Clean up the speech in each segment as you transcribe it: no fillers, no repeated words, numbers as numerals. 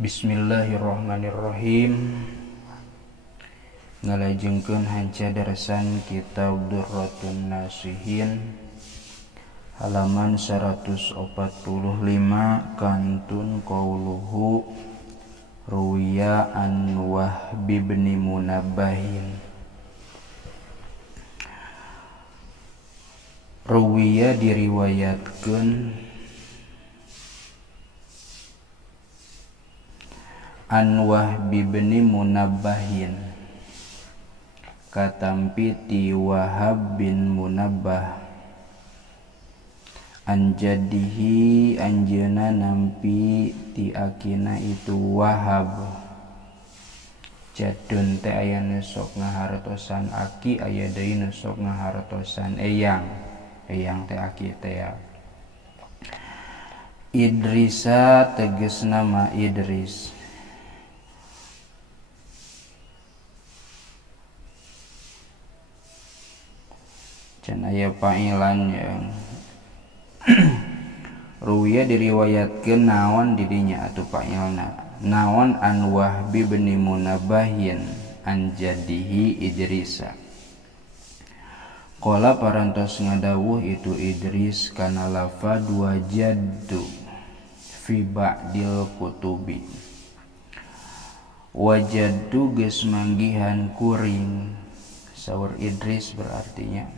Bismillahirrahmanirrahim. Ngalajengkeun hanca darasan kitab Durratun Nasihin halaman 145 kantun qauluhu ruwiya an Wahbi bin Munabbahin. Ruwiya diriwayatkeun an Wahbi bin Munabbahin katampi ti Wahab bin Munabbah an jaddihi anjeunna nampi ti akina itu Wahab. Jadun teh aya nu sok ngahartosan aki, aya deui nu sok ngahartosan eyang. Eyang teh aki teh ya. Idrisa tegasna ma Idris. Can aya pailan yang ruwiya diriwayatkeun naon di dinya atuh pailna. Naon an Wahbi bin Munabbahin an jaddihi Idrisa. Qala parantos ngadawuh itu Idris kana lafad wajadtu fi ba'dil kutubi. Wajadtu geus manggihan kuring saur Idris berartinya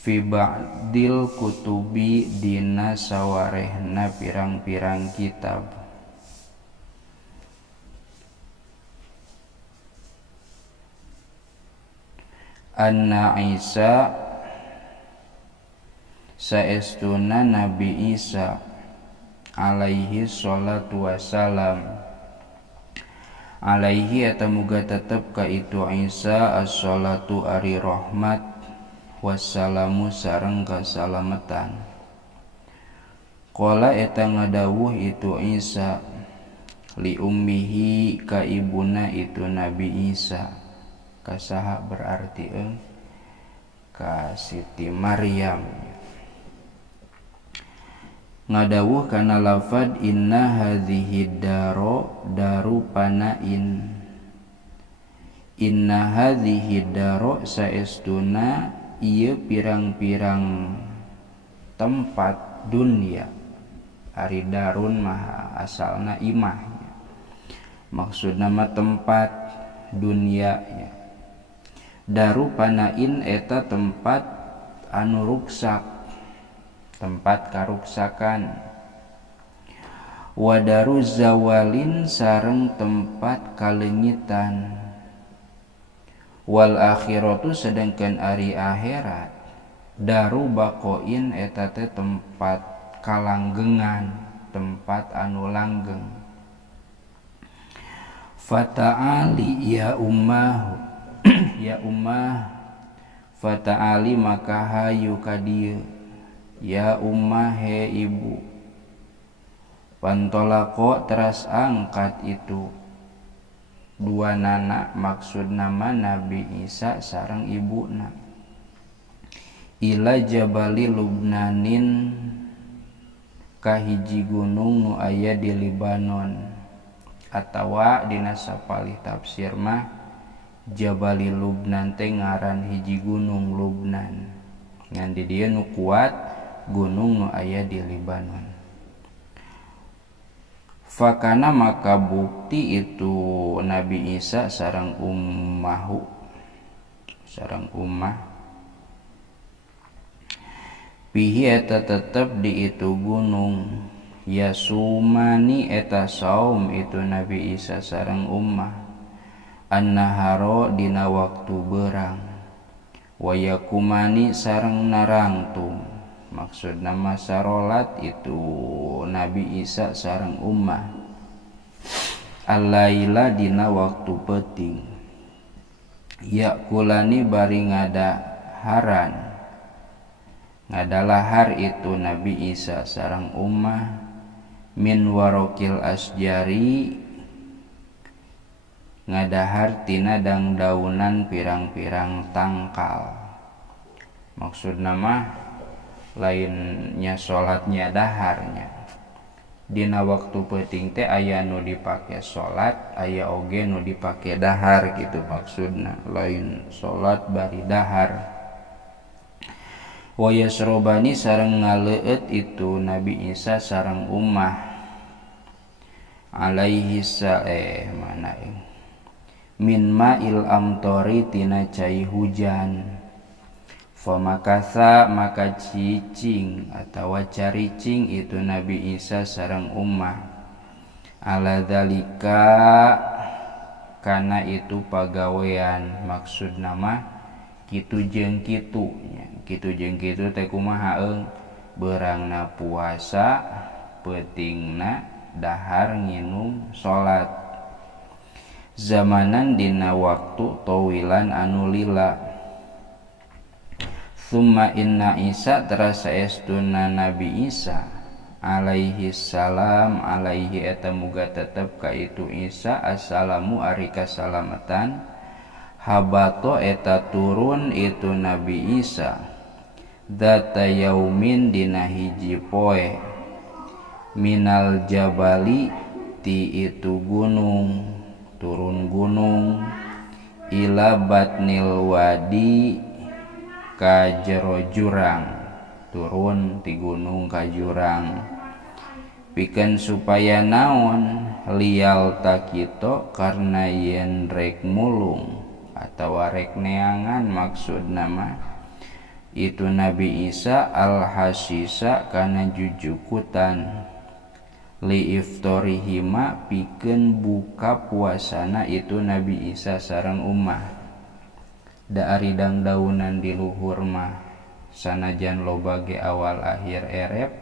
fi ba'dil kutubi dina sawarehna pirang-pirang kitab. Anna Isa saestuna Nabi Isa alaihi sholatu wassalam, alaihi eta muga tetep ka itu Isa as-sholatu ari rahmat wassalamu sareng kasalametan. Qala eta ngadawuh itu Isa li ummihi ka ibuna itu Nabi Isa. Kasaha berarti ka Siti Maryam. Ngadawuh kana lafad inna hadhihi daru panain. Inna hadhihi daru saestuna ieu pirang-pirang tempat dunia. Ari darun mah asalna imah. Maksudna mah tempat dunia ya. Daru panain eta tempat anu ruksak, tempat karuksakan. Wadaru zawalin sareng tempat kalengitan. Wal akhiratu sedangkan ari akhirat daru bakoin eta teh tempat kalanggengan, tempat anu langgeng. Fata'ali ya ummahu ya ummah fata'ali maka hayu ka dieu ya ummah he ibu. Pantolako teras angkat itu dua nana, maksud nama Nabi Isa sareng ibuna, ila jabali Lubnanin kahiji gunung nu aya di Libanon, atawa dina sapalih tafsir mah Jabali Lubnan teh ngaran hiji gunung Lubnan, ngan di dieu nu kuat gunung nu aya di Libanon. Fakana maka bukti itu Nabi Isa sareng ummahu, sareng ummah, pihi eta tetep di itu gunung, yasumani eta saum itu Nabi Isa sareng ummah, an-naharo dina waktu berang, wayakumani sareng narangtum, maksud nama sarolat itu Nabi Isa sareng ummah, al-laila dina waktu peuting, yakulani bari ngadaharan, ngadalahar itu Nabi Isa sareng ummah, min warokil asjari ngadahar tina dangdaunan pirang-pirang tangkal. Maksud nama lainnya sholatnya daharnya, Dina waktu peuting teh aya nu dipake salat, aya oge nu dipake dahar gitu maksudna, lain salat bari dahar. Wa yasrobani sareng ngaleueut itu Nabi Isa sareng ummah alaihi min ma'il amtori tina cai hujan. Famakatha maka cicing atawa caricing itu Nabi Isa sareng ummah ala dzalika kana itu pagawean, maksud nama kitu jeung kitu nya. Kitu jeung kitu teh kumaha eung, beurangna puasa, peutingna dahar nginum salat. Zamanan dina waktu tawilan anu lila. Summa inna Isa terasa estuna Nabi Isa alaihi salam, alaihi eta muga tetep ka itu Isa assalamu ari kasalamatan, habato eta turun itu Nabi Isa data yaumin dina hiji poe minal jabali ti itu gunung, turun gunung ila batnil wadi ka jero jurang, turun ti gunung ka jurang, pikeun supaya naon lial takito karna yen rek mulung atawa rek neangan, maksud nama itu Nabi Isa al hasisa kana jujukutan li iftorihima pikeun buka puasana itu Nabi Isa sareng ummah. Da aridang daunan di luhur mah sanajan loba ge awal akhir erep,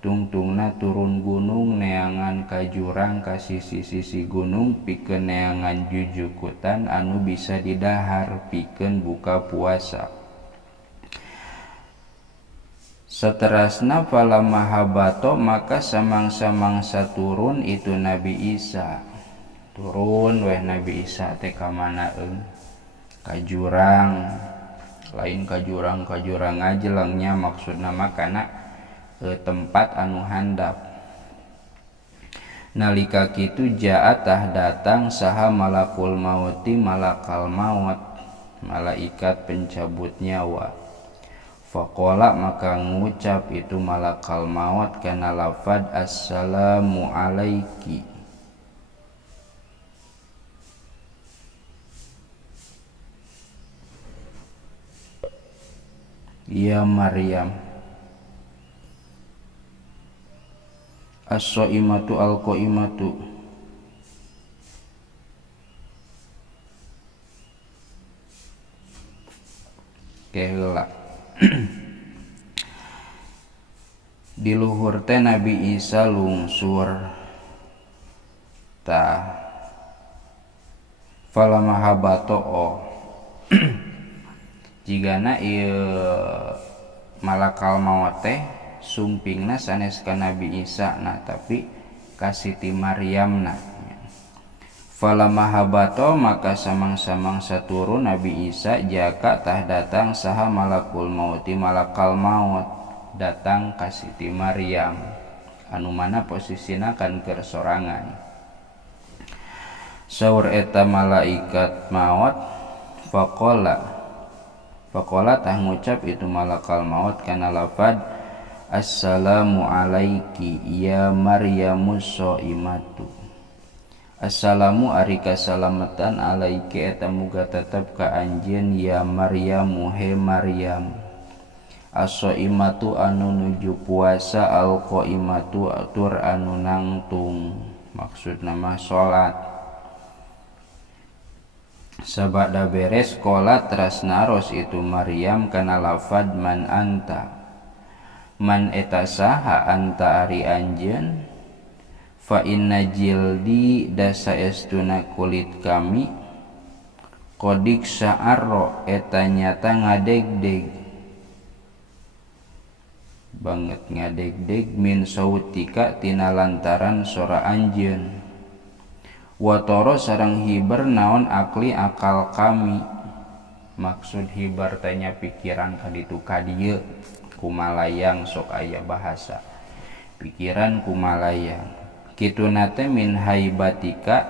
tungtungna turun gunung neangan ka jurang ka sisi-sisi gunung pikeun neangan jujukutan anu bisa didahar pikeun buka puasa. Saterasna fala mahabato maka samangsa-mangsa turun itu Nabi Isa. Turun weh Nabi Isa teh ka mana eung? Ka jurang, lain ka jurang ngajelengnya, maksud nama kana tempat anu handap. Nalika kitu jaatah datang saha malakul mauti, malakal maut, malaikat pencabut nyawa. Faqala maka ngucap itu malakal maut kana lafad assalamu alaiki. Ya Maryam, as-shaimatu al-qaimatu, keheula di luhur teh Nabi Isa lungsur tah fala mahabato jigana ieu malakal maut teh sumpingna sanes ka Nabi Isa, nah tapi ka Siti Maryamna. Fala mahabato maka samang-samang saturun Nabi Isa jaka tah datang saha malakul mauti, malakal maut datang ka Siti Maryam anu mana posisina kan keur sorangan. Saur eta malaikat maut Faqala tah ngucap itu malakal maut kana lafad assalamu alaiki ya Maryamus shaimatu. Assalamu ari kasalamatan alaiki eta muga tetep ka anjeun ya Maryamu he Maryam. As-shaimatu anu nuju puasa, al-qaimatu atur anu nangtung, maksud nama salat. Sabada beres kolat rasnaros itu Maryam kana lafad man anta, man eta saha anta ari anjeun, fa inna jildi dasa estuna kulit kami, kodik sa'arro eta nyata ngadegdeg banget, ngadegdeg min sautika tina lantaran sora anjeun. Watoro sareng hiber naon akli akal kami, maksud hiber tanya pikiran kaditu kadieu kumalayang sok aya bahasa pikiran kumalayang kitu nate min haibatika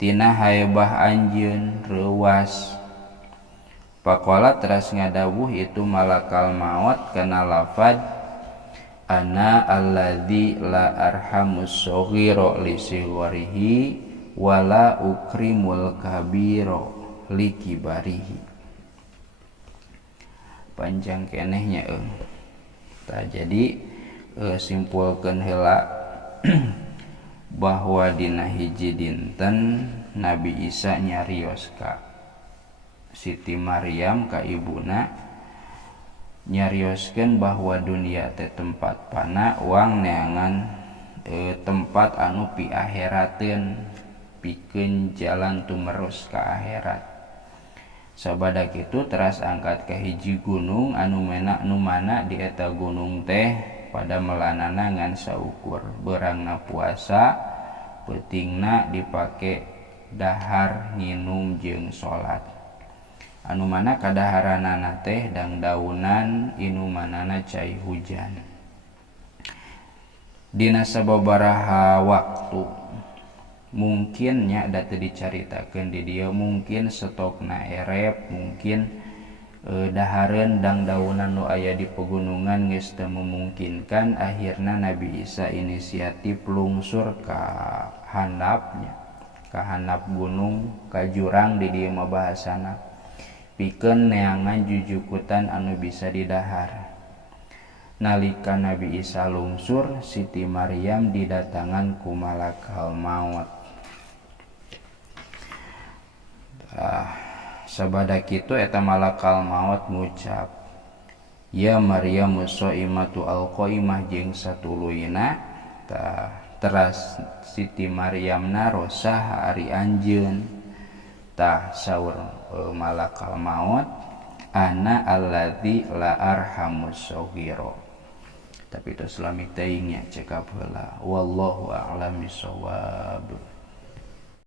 tina haibah anjeun reuas. Pakola teras ngadawuh itu malakal maut kana lafad ana alladzi la arhamus shaghira li sigharihi wala ukrimul kabira li kibarihi. Panjang kenehnya tah jadi simpulkeun heula bahwa dina hiji dinten Nabi Isa nyarios ka Siti Maryam ka ibuna nyarioskeun bahwa dunia teh tempat pana uang neangan tempat anu pi akhirateun pikeun jalan tumeros ka akhirat. Sabada kitu teras angkat ka hiji gunung anu mana di eta gunung teh pada melanana ngan saukur beurangna puasa peutingna dipake dahar nginum jeung salat. Anu mana kadaharanana teh dangdaunan inumanana cai hujan. Dina sababaraha waktu mungkinnya da teu dicaritakeun di dieu, mungkin stokna erep, mungkin dahareun dangdaunan nu aya di pegunungan geus teu memungkinkan. Akhirna Nabi Isa inisiatif lungsur ka handapnya, ka handap gunung, ka jurang di dieu mah bahasana, pikeun neangan jujukutan anu bisa didahar. Nalika Nabi Isa lungsur, Siti Maryam didatangan ku malakal maut. Sabada kitu eta malakal maut ngucap, ya Maryam shaimatu alqaimah jeung satuluyna. Teras Siti Maryam narosah ari anjeun. Tah saur malakal maut, ana alladzi la arhamus shaghira. Tapi itu Islamik teuing nya cekap heula. Wallahu a'lam bishawab.